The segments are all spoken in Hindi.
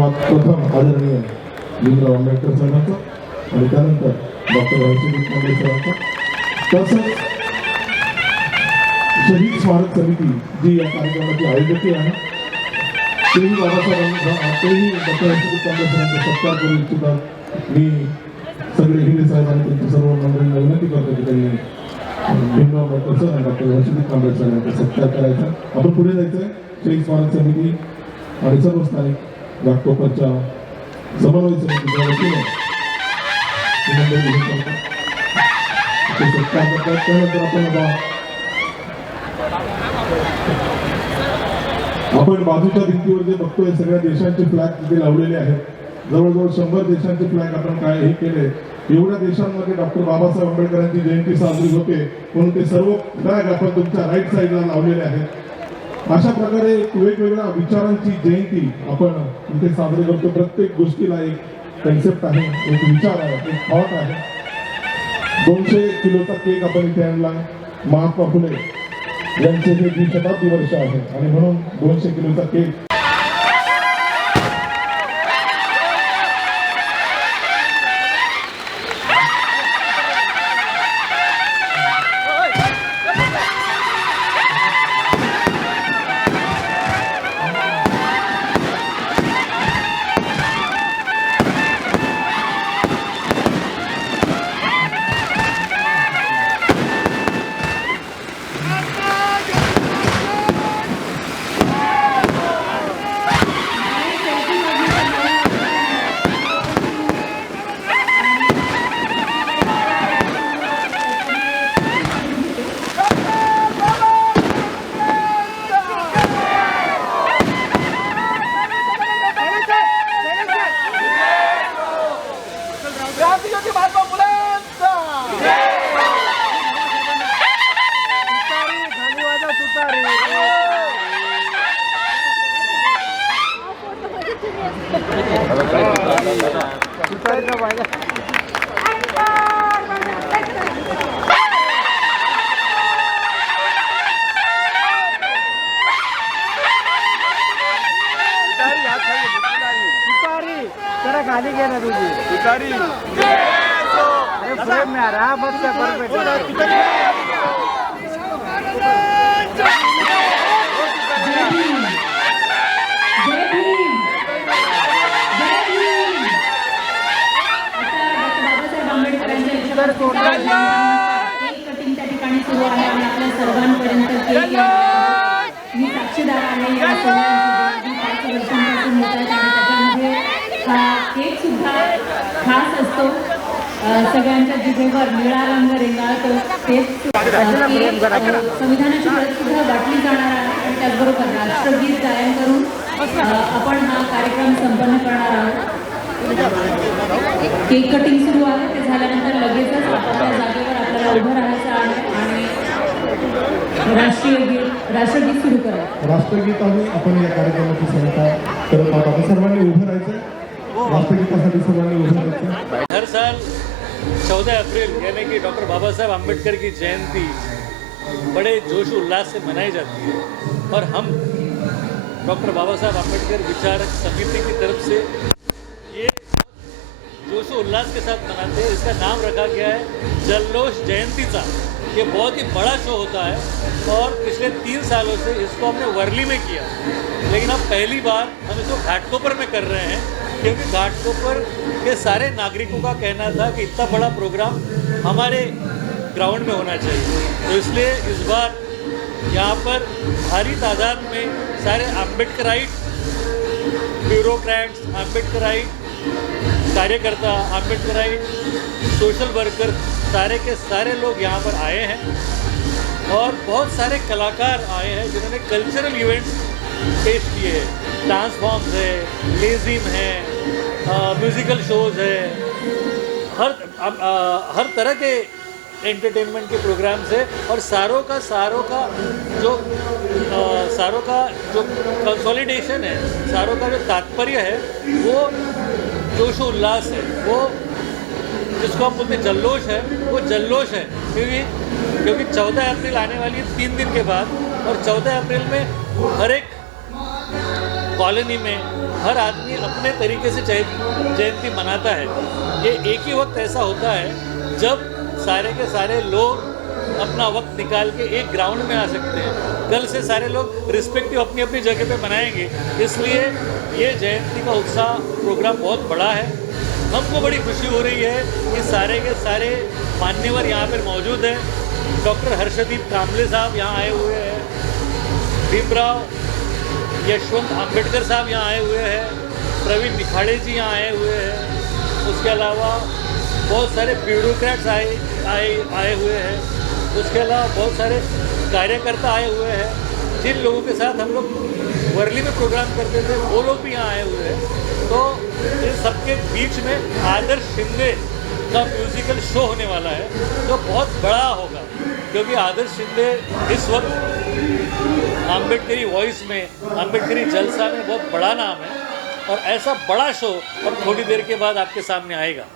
प्रथम आदरणीय भीमराव आंबेडकर साहेबांचा आणि त्यानंतर डॉक्टर हर्षदीप कांबळे सरांचा, तसंच शहीद स्मारक समिती जी या कार्यक्रमाची आयोजक आहे तेही बाबासाहेबांना तेही डॉक्टर हर्षदीप कांबळे सरांचा सत्कार करू इच्छितात। मी सगळे हिरे साहेब आणि त्यांच्या सर्व मंडळींना विनंती करतो की त्यांनी भीमराव आंबेडकर सर आणि डॉक्टर हर्षदीप कांबळे सर यांचा सत्कार करायचा। आपण पुढे जायचं आहे। शहीद स्मारक समिती आणि सर्व स्थानिक घाटकोपरच्या समन्वय समितीच्या वतीने आपण बाजूच्या भिंतीवर जे बघतोय सगळ्या देशांचे फ्लॅग तिथे लावलेले आहेत। जवळजवळ 100 देशांचे फ्लॅग आपण काय हे केले। एवढ्या देशांमध्ये डॉक्टर बाबासाहेब आंबेडकरांची जयंती साजरी होते म्हणून ते सर्व फ्लॅग आपण तुमच्या राईट साईडला लावलेले आहेत। अशा प्रकारे वेगवेगळ्या विचारांची जयंती आपण इथे साजरी करतो। प्रत्येक गोष्टीला एक कन्सेप्ट आहे, एक विचार आहे, एक थॉट आहे। 200 किलोचा केक आपण इथे आणला। महात्मा फुले यांचे हे 20 शताब्दी वर्ष आहे आणि म्हणून 200 किलोचा केक खाली घे ना तुझी साइड में आ रहा है, बस से पर बैठो। कटिंग त्या ठिकाणी सुरू आहे आणि आपल्या सर्वांपर्यंत केक मी साक्षीदार आहे या सगळ्यांची 5 वर्षांपासून होत आहेत आणि त्याच्यामध्ये हा केक सुद्धा खास असतो, सगळ्यांच्या जिभेवर निळा रंग रेंगाळतो। तेच संविधानाची प्रत सुद्धा वाटली जाणार आहे आणि त्याचबरोबर राष्ट्रगीत गायन करून आपण हा कार्यक्रम संपन्न करणार आहोत। केक कटिंग सुरू आहे, ते झाल्यानंतर लगेचच आपल्या जागेवर आपल्याला उभं राहायचं आहे आणि राष्ट्रगीत सुरू करायचं। राष्ट्रगीताने आपण या कार्यक्रमाची सांगता करत आहोत। आपण सर्वांनी उभं राहायचं, राष्ट्रगीतासाठी सर्वांनी उभं राहायचं। हर साल 14 अप्रैल यानी कि डॉक्टर बाबा साहब आम्बेडकर की जयंती बड़े जोश उल्लास से मनाई जाती है और हम डॉक्टर बाबा साहब आम्बेडकर विचारक समिति की तरफ से ये जोश उल्लास के साथ मनाते हैं। इसका नाम रखा गया है जल्लोष जयंतीचा। ये बहुत ही बड़ा शो होता है और पिछले 3 सालों से इसको हमने वर्ली में किया, लेकिन अब पहली बार हम इसको घाटकोपर में कर रहे हैं क्योंकि घाटकोपर के सारे नागरिकों का कहना था कि इतना बड़ा प्रोग्राम हमारे ग्राउंड में होना चाहिए। तो इसलिए इस बार यहाँ पर भारी तादाद में सारे आम्बेडकराइट ब्यूरोक्रेट्स, आम्बेडकराइट कार्यकर्ता, आम्बेडकराइट सोशल वर्कर, सारे के सारे लोग यहाँ पर आए हैं और बहुत सारे कलाकार आए हैं जिन्होंने कल्चरल इवेंट्स पेश किए हैं। डांस फॉर्म्स है, लेजिम है, म्यूज़िकल शोज़ है, हर तरह के एंटरटेनमेंट के प्रोग्राम्स है और सारों का जो कंसोलिडेशन है, सारों का जो तात्पर्य है वो जोश उल्लास है, वो जिसको हम बोलते हैं जल्लोष है, वो जल्लोष है क्योंकि 14 अप्रैल आने वाली है 3 दिन के बाद और 14 अप्रैल में हर एक कॉलोनी में हर आदमी अपने तरीके से जयंती मनाता है। ये एक ही वक्त ऐसा होता है जब सारे के सारे लोग अपना वक्त निकाल के एक ग्राउंड में आ सकते हैं। कल से सारे लोग रिस्पेक्टिव अपनी अपनी जगह पे मनाएंगे, इसलिए ये जयंती का उत्साह प्रोग्राम बहुत बड़ा है। हमको बड़ी खुशी हो रही है कि सारे के सारे मान्यवर यहाँ पर मौजूद हैं। डॉक्टर हर्षदीप कांबले साहब यहाँ आए हुए हैं, भीमराव यशवंत आम्बेडकर साहब यहाँ आए हुए हैं, प्रवीण निखाड़े जी यहाँ आए हुए हैं, उसके अलावा बहुत सारे ब्यूरोक्रेट्स आए हुए हैं, उसके अलावा बहुत सारे कार्यकर्ता आए हुए हैं। जिन लोगों के साथ हम लोग वर्ली में प्रोग्राम करते थे वो लोग भी यहाँ आए हुए हैं। तो इन सबके बीच में आदर्श शिंदे का म्यूज़िकल शो होने वाला है जो बहुत बड़ा होगा, क्योंकि आदर्श शिंदे इस वक्त आम्बेडकरी वॉइस में, आम्बेडकरी जलसा में बहुत बड़ा नाम है और ऐसा बड़ा शो अब थोड़ी देर के बाद आपके सामने आएगा।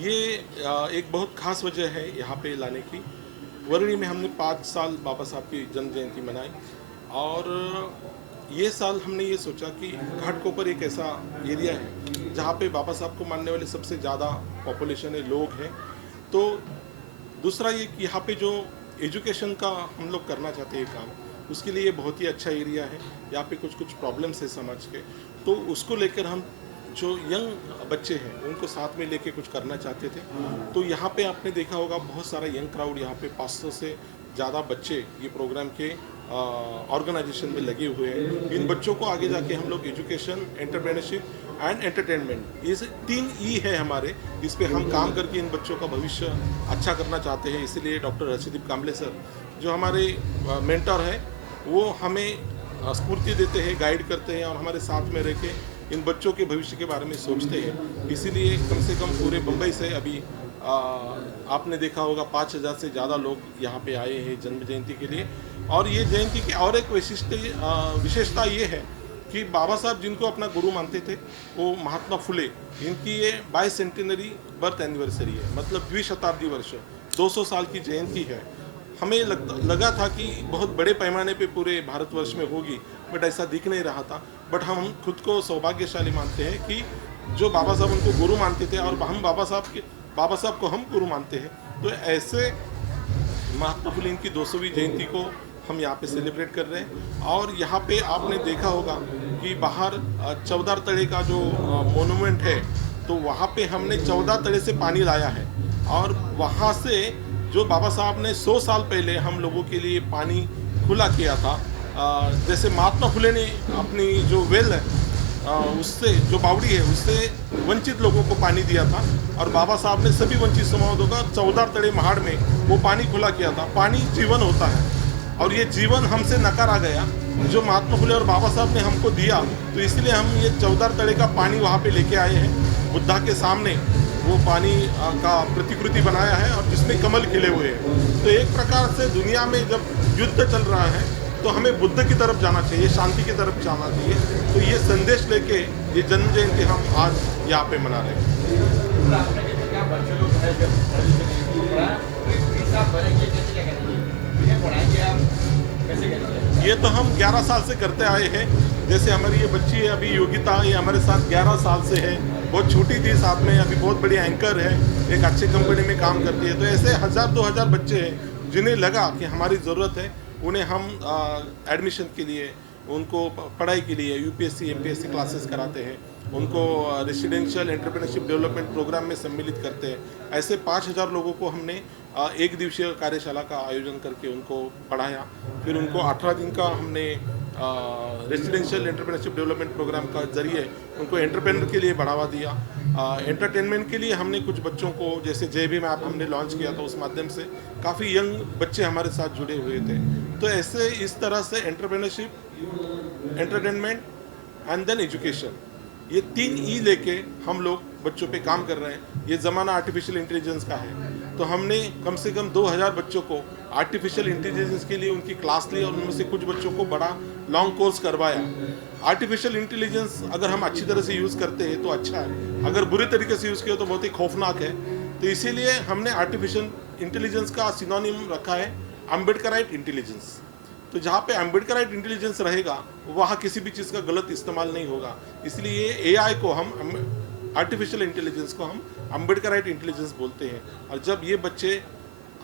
ये एक बहुत खास वजह है यहाँ पे लाने की। वर्ली में हमने 5 साल बाबा साहब की जन्म जयंती मनाई और ये साल हमने ये सोचा कि घाटकोपर एक ऐसा एरिया है जहाँ पे बाबा साहब को मानने वाले सबसे ज़्यादा पॉपुलेशन है, लोग हैं। तो दूसरा ये कि यहाँ पे जो एजुकेशन का हम लोग करना चाहते हैं काम, उसके लिए बहुत ही अच्छा एरिया है। यहाँ पे कुछ प्रॉब्लम्स है समाज के, तो उसको लेकर हम जो यंग बच्चे हैं उनको साथ में लेके कुछ करना चाहते थे। तो यहाँ पे आपने देखा होगा बहुत सारा यंग क्राउड, यहाँ पे 500 से ज़्यादा बच्चे ये प्रोग्राम के ऑर्गेनाइजेशन में लगे हुए हैं। इन बच्चों को आगे जाके हम लोग एजुकेशन, एंटरप्रेन्योरशिप एंड एंटरटेनमेंट, ये 3 ई है हमारे, इस पे हम काम करके इन बच्चों का भविष्य अच्छा करना चाहते हैं। इसीलिए डॉक्टर हर्षदीप कांबले सर जो हमारे मेंटर हैं वो हमें स्फूर्ति देते हैं, गाइड करते हैं और हमारे साथ में रह के इन बच्चों के भविष्य के बारे में सोचते हैं। इसीलिए कम से कम पूरे मुंबई से अभी आपने देखा होगा 5000 से ज़्यादा लोग यहाँ पे आए हैं जन्म जयंती के लिए। और ये जयंती की और एक विशेषता ये है कि बाबा साहब जिनको अपना गुरु मानते थे वो महात्मा फुले, इनकी ये 22 सेंटिनरी बर्थ एनिवर्सरी है, मतलब 2 शताब्दी वर्ष, 200 साल की जयंती है। हमें लगा था कि बहुत बड़े पैमाने पे पूरे भारतवर्ष में होगी, बट ऐसा दिख नहीं रहा था। बट हम खुद को सौभाग्यशाली मानते हैं कि जो बाबा साहब उनको गुरु मानते थे और हम बाबा साहब को हम गुरु मानते हैं। तो ऐसे महात्मा फुले की 200वीं जयंती को हम यहाँ पे सेलिब्रेट कर रहे हैं। और यहाँ पे आपने देखा होगा कि बाहर 14 तड़े का जो मोनूमेंट है, तो वहाँ पे हमने 14 तड़े से पानी लाया है और वहाँ से जो बाबा साहब ने 100 साल पहले हम लोगों के लिए पानी खुला किया था। जैसे महात्मा फुले ने अपनी जो वेल है उससे, जो बावड़ी है उससे वंचित लोगों को पानी दिया था और बाबा साहब ने सभी वंचित समाजों का 14 तड़े महाड़ में वो पानी खुला किया था। पानी जीवन होता है और ये जीवन हमसे नकारा गया जो महात्मा फुले और बाबा साहब ने हमको दिया, तो इसलिए हम ये 14 तड़े का पानी वहाँ पे लेके आए हैं। बुद्धा के सामने वो पानी का प्रतिकृति बनाया है और जिसमें कमल खिले हुए हैं। तो एक प्रकार से दुनिया में जब युद्ध चल रहा है तो हमें बुद्ध की तरफ जाना चाहिए, शांति की तरफ जाना चाहिए। तो ये संदेश लेके ये जन्म जयंती हम आज यहाँ पे मना रहे हैं। ये तो हम 11 साल से करते आए हैं। जैसे हमारी ये बच्ची है अभी योगिता, ये हमारे साथ 11 साल से है। बहुत छोटी थी, साथ में अभी बहुत बड़ी एंकर है, एक अच्छी कंपनी में काम करती है। तो ऐसे 1000-2000 बच्चे हैं जिन्हें लगा कि हमारी ज़रूरत है, उन्हें हम एडमिशन के लिए, उनको पढ़ाई के लिए यूपीएससी एमपीएससी क्लासेस कराते हैं, उनको रेसिडेंशियल एंटरप्रेन्योरशिप डेवलपमेंट प्रोग्राम में सम्मिलित करते हैं। ऐसे 5000 लोगों को हमने एक दिवसीय कार्यशाला का आयोजन करके उनको पढ़ाया। फिर उनको 18 दिन का हमने रेसिडेंशियल एंटरप्रेन्योरशिप डेवलपमेंट प्रोग्राम का जरिए उनको एंटरप्रेन्योर के लिए बढ़ावा दिया। एंटरटेनमेंट के लिए हमने कुछ बच्चों को, जैसे जय भीम ऐप हमने लॉन्च किया था, उस माध्यम से काफ़ी यंग बच्चे हमारे साथ जुड़े हुए थे। तो ऐसे इस तरह से entrepreneurship, entertainment and then education, ये 3 ई लेके हम लोग बच्चों पे काम कर रहे हैं। ये ज़माना आर्टिफिशियल इंटेलिजेंस का है, तो हमने कम से कम 2000 बच्चों को आर्टिफिशियल इंटेलिजेंस के लिए उनकी क्लास ली और उनमें से कुछ बच्चों को बड़ा लॉन्ग कोर्स करवाया। आर्टिफिशियल इंटेलिजेंस अगर हम अच्छी तरह से यूज़ करते हैं तो अच्छा है, अगर बुरे तरीके से यूज़ किया तो बहुत ही खौफनाक है। तो इसीलिए हमने आर्टिफिशियल इंटेलिजेंस का सिनोनिम रखा है अम्बेडकराइट इंटेलिजेंस। तो जहाँ पे अम्बेडकराइट इंटेलिजेंस रहेगा वहाँ किसी भी चीज़ का गलत इस्तेमाल नहीं होगा। इसलिए एआई को हम, आर्टिफिशियल इंटेलिजेंस को हम अम्बेडकराइट इंटेलिजेंस बोलते हैं। और जब ये बच्चे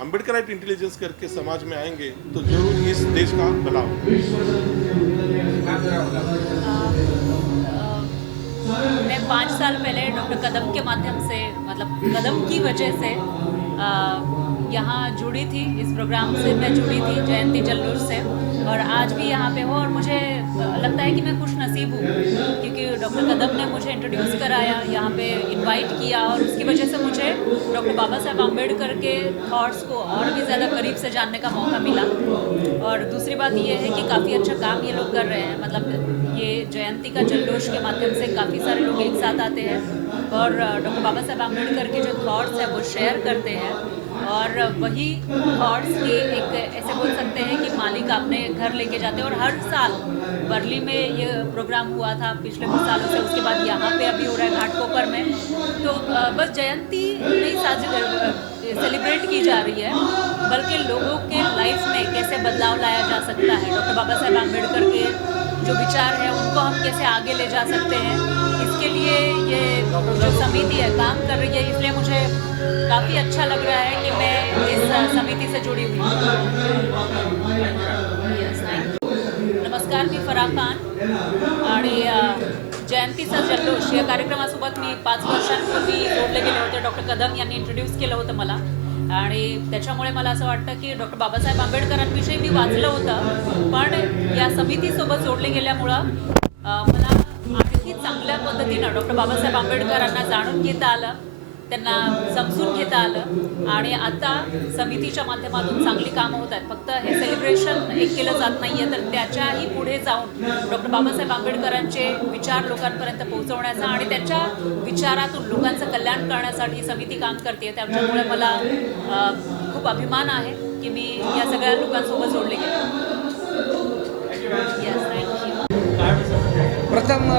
अम्बेडकराइट इंटेलिजेंस करके समाज में आएंगे तो जरूर इस देश का भला होगा। मैं 5 साल पहले डॉक्टर कदम के माध्यम से, मतलब कदम की वजह से यहाँ जुड़ी थी, इस प्रोग्राम से मैं जुड़ी थी, जयंती जल्लोष से, और आज भी यहाँ पे हो। और मुझे लगता है कि मैं खुश नसीब हूँ क्योंकि डॉक्टर कदम ने मुझे इंट्रोड्यूस कराया, यहाँ पे इनवाइट किया और उसकी वजह से मुझे डॉक्टर बाबा साहब आम्बेडकर के थॉट्स को और भी ज़्यादा करीब से जानने का मौका मिला। और दूसरी बात ये है कि काफ़ी अच्छा काम ये लोग कर रहे हैं, मतलब ये जयंती का जल्लोष के माध्यम से काफ़ी सारे लोग एक साथ आते हैं और डॉक्टर बाबा साहब आम्बेडकर के जो थॉट्स हैं वो शेयर करते हैं। और वही थॉट्स के एक, ऐसे बोल सकते हैं कि मालिक अपने घर लेके जाते हैं। और हर साल वर्ली में ये प्रोग्राम हुआ था पिछले कुछ सालों से, उसके बाद यहाँ पे अभी हो रहा है घाटकोपर में। तो बस जयंती नहीं सेलिब्रेट की जा रही है, बल्कि लोगों के लाइफ में कैसे बदलाव लाया जा सकता है, डॉक्टर बाबा साहब आम्बेडकर के जो विचार हैं उनको हम कैसे आगे ले जा सकते हैं, इसके लिए ये जो समिति है काम कर रही है। इसलिए मुझे काफ़ी अच्छा लग रहा है कि मैं इस समिती से जुड़ी हुई हूँ। नमस्कार, मी फराह खान आणि जयंतीचा जल्लोष या कार्यक्रमासोबत मी 5 वर्षांपूर्वी जोडले गेले होते। डॉक्टर कदम यांनी इंट्रोड्यूस केलं होतं मला आणि त्याच्यामुळे मला असं वाटतं की डॉक्टर बाबासाहेब आंबेडकरांविषयी मी वाचलं होतं, पण या समितीसोबत जोडले गेल्यामुळं मला आणखी चांगल्या पद्धतीनं डॉक्टर बाबासाहेब आंबेडकरांना जाणून घेता आलं, त्यांना समजून घेता आलं आणि आता समितीच्या माध्यमातून चांगली कामं होत आहेत। फक्त हे सेलिब्रेशन एक केलं जात नाही आहे, तर त्याच्याही पुढे जाऊन डॉक्टर बाबासाहेब आंबेडकरांचे विचार लोकांपर्यंत पोहोचवण्याचा आणि त्यांच्या विचारातून लोकांचं कल्याण करण्यासाठी समिती काम करते। त्यामुळे मला खूप अभिमान आहे की मी या सगळ्या लोकांसोबत जोडले गेले। Yes, thank you. प्रथम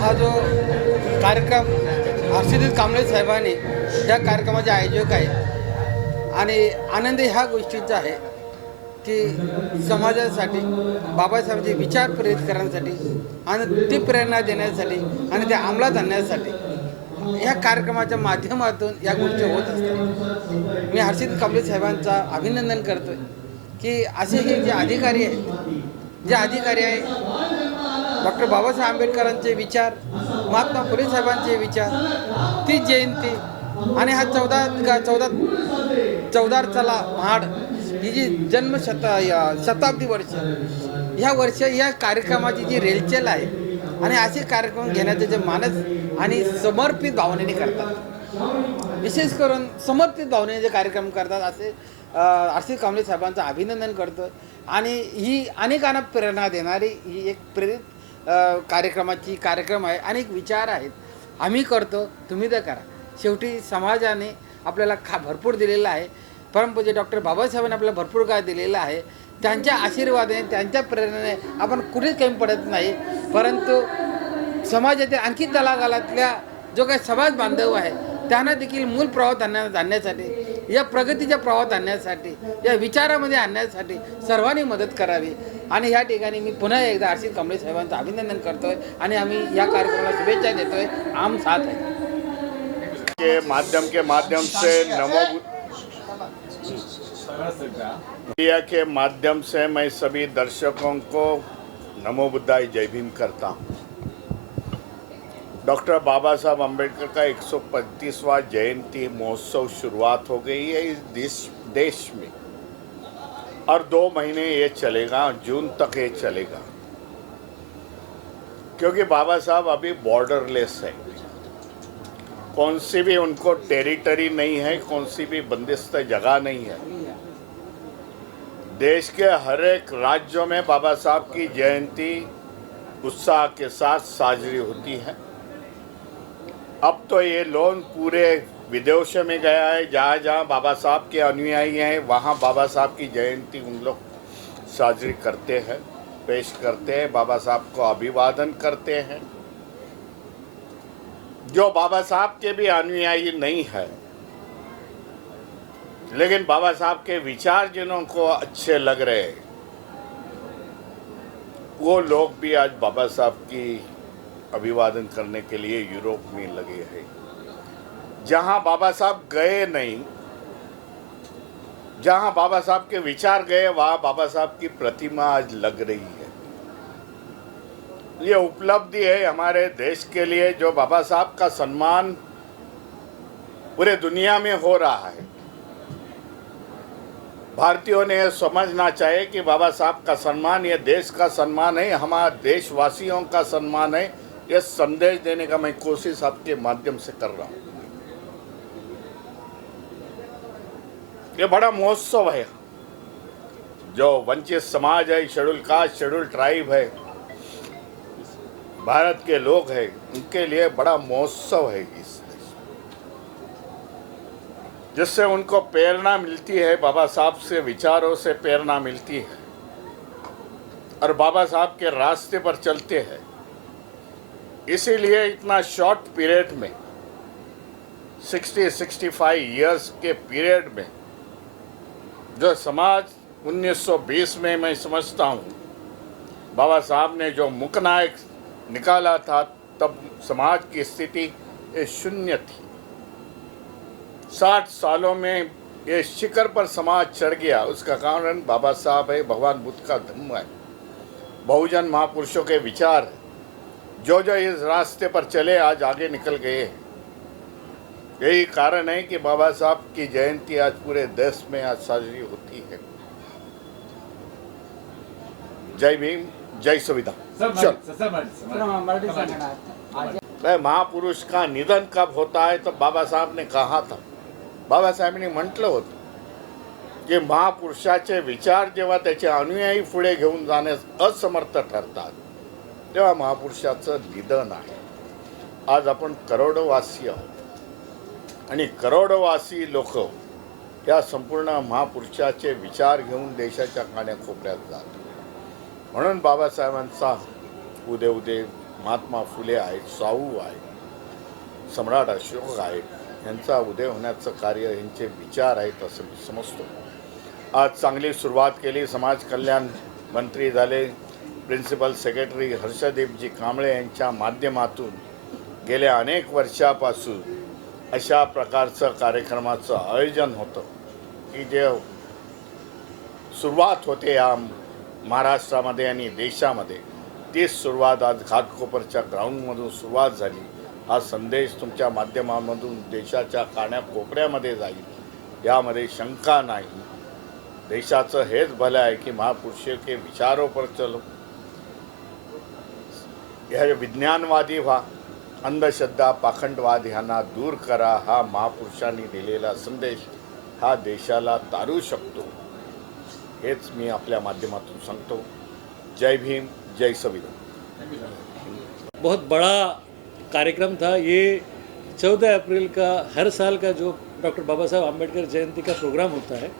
हा जो कार्यक्रम हर्षदीप कांबळे साहेबांनी या कार्यक्रमाचे आयोजक आहेत आणि आनंद ह्या गोष्टीचा आहे की समाजासाठी बाबासाहेबांचे विचार प्रेरित करण्यासाठी आणि ती प्रेरणा देण्यासाठी आणि ते अंमलात आणण्यासाठी ह्या कार्यक्रमाच्या माध्यमातून या गोष्टी होत असतात. मी हर्षित कांबळे साहेबांचा अभिनंदन करतो आहे की असे हे जे अधिकारी आहे डॉक्टर बाबासाहेब आंबेडकरांचे विचार, महात्मा फुले साहेबांचे विचार, ती जयंती आणि हा 14 चला महाड ही जी शताब्दी वर्ष या कार्यक्रमाची जी रेलचेल आहे आणि असे कार्यक्रम घेण्याचे जे मानस आणि समर्पित भावनेने करतात, विशेष करून समर्पित भावनेने जे कार्यक्रम करतात असे हर्षित कांबळे साहेबांचं अभिनंदन करतो. आणि ही अनेकांना प्रेरणा देणारी ही एक प्रेरित कार्यक्रम आहे. अनेक विचार आहेत, आम्ही करतो, तुम्ही तर करा. शेवटी समाजाने आपल्याला भरपूर दिलेलं आहे. परमपूज्य डॉक्टर बाबासाहेबांनी आपल्याला भरपूर काय दिलेलं आहे. त्यांच्या आशीर्वादाने, त्यांच्या प्रेरणेने आपण कुठेच कमी पडत नाही. परंतु समाजातील आणखी तळागाळातल्या जो काही समाज बांधव आहे त्यांना देखील मूल प्रवाहात आणण्यासाठी, या प्रगतीच्या प्रवाहात आणण्यासाठी, या विचारामध्ये आणण्यासाठी सर्वांनी मदत करावी. आणि ह्या ठिकाणी मी पुन्हा एकदा हर्षित कांबळे साहेबांचं अभिनंदन करतोय आणि आम्ही या कार्यक्रमाला शुभेच्छा देतोय. आम साथ है के माध्यम से मीडिया के माध्यम से मैं सभी दर्शकों को नमो बुद्धाय जय भीम करता हूँ. डॉक्टर बाबा साहब अम्बेडकर का 135वां जयंती महोत्सव शुरुआत हो गई है इस देश में और 2 महीने ये चलेगा, जून तक ये चलेगा, क्योंकि बाबा साहब अभी बॉर्डरलेस है. कौन सी भी उनको टेरिटरी नहीं है, कौन सी भी बंदिस्त जगह नहीं है. देश के हर एक राज्यों में बाबा साहब की जयंती उत्साह के साथ साजरी होती है. अब तो ये लोन पूरे विदेशों में गया है, जहाँ जहाँ बाबा साहब के अनुयायी हैं वहाँ बाबा साहब की जयंती उन लोग साजरी करते हैं, पेश करते हैं, बाबा साहब को अभिवादन करते हैं. जो बाबा साहब के भी अनुयायी नहीं है, लेकिन बाबा साहब के विचार जिन्हों को अच्छे लग रहे हैं, वो लोग भी आज बाबा साहब की अभिवादन करने के लिए यूरोप में लगे हैं. जहां बाबा साहब गए नहीं, जहां बाबा साहब के विचार गए, वहां बाबा साहब की प्रतिमा आज लग रही है. ये उपलब्धि है हमारे देश के लिए, जो बाबा साहब का सम्मान पूरे दुनिया में हो रहा है. भारतीयों ने यह समझना चाहिए कि बाबा साहब का सम्मान ये देश का सम्मान है, हमारे देशवासियों का सम्मान है. यह संदेश देने का मैं कोशिश आपके माध्यम से कर रहा हूँ. ये बड़ा महोत्सव है. जो वंचित समाज है, शेड्यूल कास्ट, शेड्यूल ट्राइब है, भारत के लोग हैं, उनके लिए बड़ा महोत्सव है इस देश, जिससे उनको प्रेरणा मिलती है, बाबा साहब से विचारों से प्रेरणा मिलती है और बाबा साहब के रास्ते पर चलते हैं. इसीलिए इतना शॉर्ट पीरियड में 60-65 इयर्स के पीरियड में जो समाज 1920 में मैं समझता हूँ बाबा साहब ने जो मुकनायक निकाला था, तब समाज की स्थिति ये शून्य थी. 60 सालों में ये शिखर पर समाज चढ़ गया. उसका कारण बाबा साहब है, भगवान बुद्ध का धम्म है, बहुजन महापुरुषों के विचार है. जो जो इस रास्ते पर चले आज आगे निकल गए. यही कारण है कि बाबा साहब की जयंती आज पूरे देश में आज साजरी होती है. जय भीम, जय संविधान. महापुरुष का निधन कब होता है तो बाबा साहब ने कहा था, बाबासाहेबांनी म्हटलं होतं की महापुरुषाचे विचार जेव्हा त्याचे अनुयायी पुढे घेऊन जाण्यास असमर्थ ठरतात तेव्हा महापुरुषाचं निधन आहे. आज आपण करोडोवासी आहोत आणि करोडोवासी लोक या संपूर्ण महापुरुषाचे विचार घेऊन देशाच्या कानाकोपऱ्यात जातात. म्हणून बाबासाहेबांचा उदे महात्मा फुले आहेत, शाहू आहेत, सम्राट अशोक आहेत, यांचा उदय होण्याचं कार्य यांचे विचार आहेत असं मी समजतो. आज चांगली सुरुवात केली. समाज कल्याण मंत्री झाले. प्रिन्सिपल सेक्रेटरी हर्षदीपजी कांबळे यांच्या माध्यमातून गेल्या अनेक वर्षापासून अशा प्रकारचं कार्यक्रमाचं आयोजन होतं की जे सुरुवात होते या महाराष्ट्रामध्ये आणि देशामध्ये, तीच सुरुवात आज घाटकोपरच्या ग्राउंडमधून सुरुवात झाली. हा संदेश तुमच्या माध्यमामधून देशाच्या कानाकोपऱ्यामध्ये जाईल यामध्ये शंका नाही. देशाचं हेच भलं आहे की महापुरुषों के विचारों पर चलो, यह विज्ञानवादी व्हा, अंधश्रद्धा पाखंडवाद ह्यांना दूर करा. हा महापुरुषांनी दिलेला संदेश हा देशाला तारू शकतो, हेच मी आपल्या माध्यमातून सांगतो. जय भीम, जय संविधान. बहुत बड़ा कार्यक्रम था ये. 14 अप्रैल का हर साल का जो डॉक्टर बाबा साहब आम्बेडकर जयंती का प्रोग्राम होता है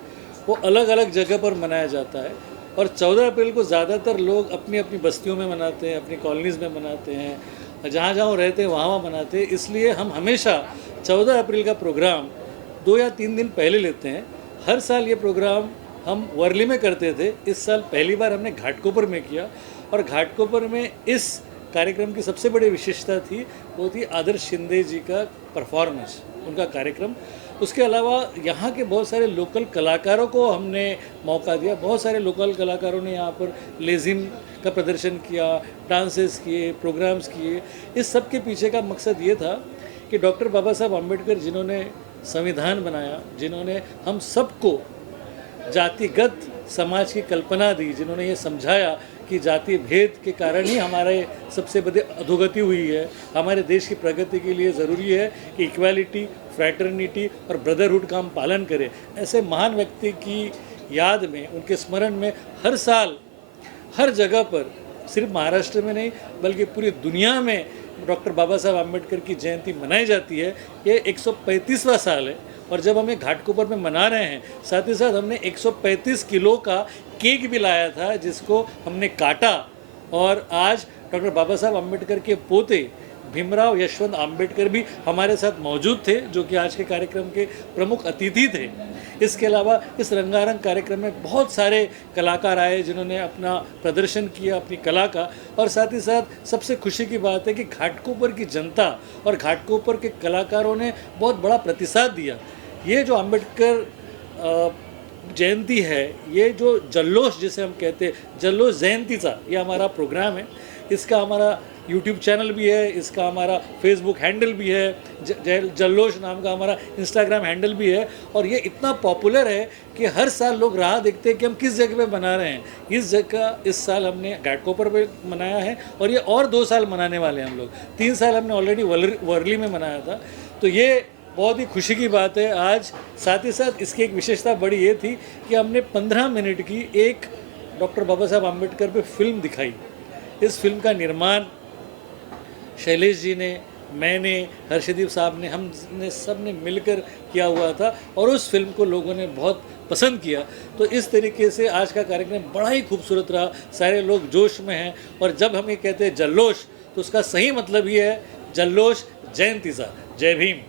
वो अलग अलग जगह पर मनाया जाता है. और 14 अप्रैल को ज़्यादातर लोग अपनी अपनी बस्तियों में मनाते हैं, अपनी कॉलोनीज़ में मनाते हैं, जहाँ जहाँ वो रहते हैं वहाँ मनाते हैं. इसलिए हम हमेशा 14 अप्रैल का प्रोग्राम 2 या 3 दिन पहले लेते हैं. हर साल ये प्रोग्राम हम वर्ली में करते थे. इस साल पहली बार हमने घाटकोपर में किया. और घाटकोपर में इस कार्यक्रम की सबसे बड़ी विशेषता थी वो थी आदर्श शिंदे जी का परफॉर्मेंस, उनका कार्यक्रम. उसके अलावा यहाँ के बहुत सारे लोकल कलाकारों को हमने मौका दिया. बहुत सारे लोकल कलाकारों ने यहाँ पर लेजिम का प्रदर्शन किया, डांसेस किए, प्रोग्राम्स किए. इस सब के पीछे का मकसद ये था कि डॉक्टर बाबा साहब आम्बेडकर जिन्होंने संविधान बनाया, जिन्होंने हम सबको जातिगत समाज की कल्पना दी, जिन्होंने ये समझाया कि जाति भेद के कारण ही हमारे सबसे बड़ी अधोगति हुई है. हमारे देश की प्रगति के लिए ज़रूरी है कि इक्वालिटी, फ्रैटर्निटी और ब्रदरहुड का हम पालन करें. ऐसे महान व्यक्ति की याद में, उनके स्मरण में हर साल हर जगह पर, सिर्फ महाराष्ट्र में नहीं बल्कि पूरी दुनिया में डॉक्टर बाबा साहब आम्बेडकर की जयंती मनाई जाती है. ये 135वां साल है. और जब हम घाटकोपर में मना रहे हैं, साथ ही साथ हमने 135 किलो का केक भी लाया था जिसको हमने काटा. और आज डॉक्टर बाबा साहब आम्बेडकर के पोते भीमराव यशवंत आम्बेडकर भी हमारे साथ मौजूद थे, जो कि आज के कार्यक्रम के प्रमुख अतिथि थे. इसके अलावा इस रंगारंग कार्यक्रम में बहुत सारे कलाकार आए जिन्होंने अपना प्रदर्शन किया अपनी कला का. और साथ ही साथ सबसे खुशी की बात है कि घाटकोपर की जनता और घाटकोपर के कलाकारों ने बहुत बड़ा प्रतिसाद दिया. ये जो आम्बेडकर जयंती है, ये जो जल्लोष जिसे हम कहते हैं, जल्लोष जयंतीचा ये हमारा प्रोग्राम है. इसका हमारा यूट्यूब चैनल भी है, इसका हमारा फेसबुक हैंडल भी है, जल्लोष नाम का हमारा इंस्टाग्राम हैंडल भी है. और ये इतना पॉपुलर है कि हर साल लोग राह देखते हैं कि हम किस जगह पे मना रहे हैं. इस जगह इस साल हमने घाटकोपर पे मनाया है और ये और 2 साल मनाने वाले हैं हम लोग. 3 साल हमने ऑलरेडी वर्ली में मनाया था. तो ये बहुत ही खुशी की बात है आज. साथ ही साथ इसकी एक विशेषता बड़ी ये थी कि हमने 15 मिनट की एक डॉक्टर बाबा साहब आम्बेडकर पे फिल्म दिखाई. इस फिल्म का निर्माण शैलेश जी ने, मैंने, हर्षदीप साहब ने, हमने सब ने मिलकर किया हुआ था. और उस फिल्म को लोगों ने बहुत पसंद किया. तो इस तरीके से आज का कार्यक्रम बड़ा ही खूबसूरत रहा. सारे लोग जोश में हैं. और जब हम ये कहते हैं जल्लोष, तो उसका सही मतलब ये है जल्लोष जयंतीचा. जय भीम.